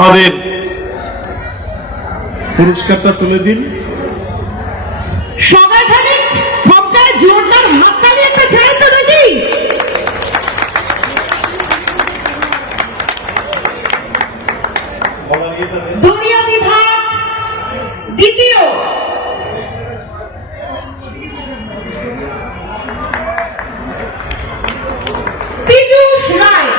আমাদের পুরস্কারটা তুলে দিন। সবাই খালি সবটাই জোরদার হাততালি একটা চাই তো দেখি। দুনিয়া বিভাগ দ্বিতীয় পীযূষ রায়।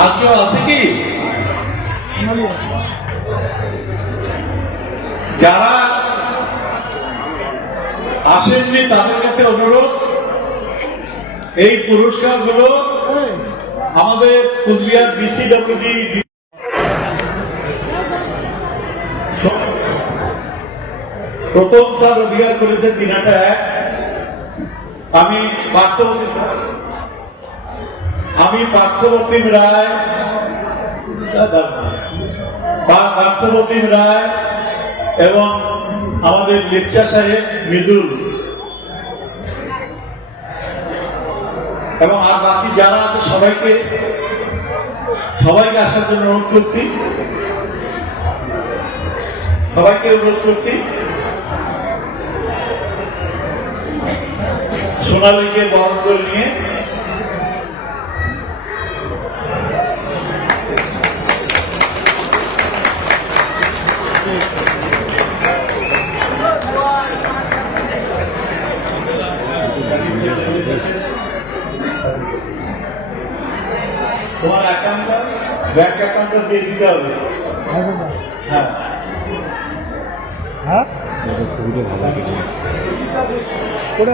আর কেউ আছে কি? যারা আসেননি তাদের কাছে অনুরোধ, এই পুরস্কারগুলো আমাদের কুচবিহার বিসিডব্লিউডি প্রথম স্থান অধিকার করেছে দিনাটা এক। আমি পার্থবর্তী রায় এবং আমাদের লেকচার সাহেব মৃদুল এবং আর বাকি যারা আছে সবাইকে আসার জন্য অনুরোধ করছি। সোনালীকে বরণ করে নিয়ে তোমার ব্যাংক অ্যাকাউন্টটা দিয়ে দিতে হবে। হ্যাঁ,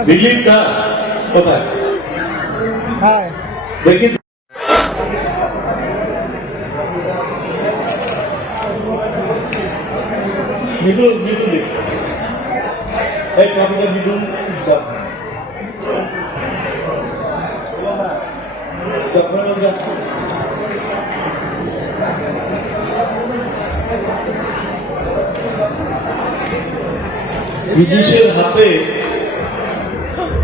দিলীপ দাস কোথায়? দেখি মৃদুল এই কবিতা মৃদুল বিদেশের হাতে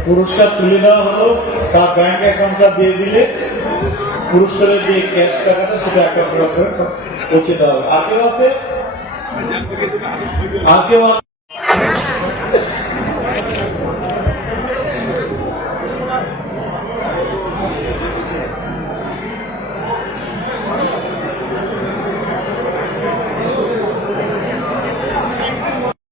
পুরস্কার তুলে দেওয়া হলো, তার ব্যাংক অ্যাকাউন্টটা দিয়ে দিলে পুরস্কারের যে ক্যাশ টাকাটা সেটা অ্যাকাউন্টে পৌঁছে দেওয়া হবে। আর কেউ আছে?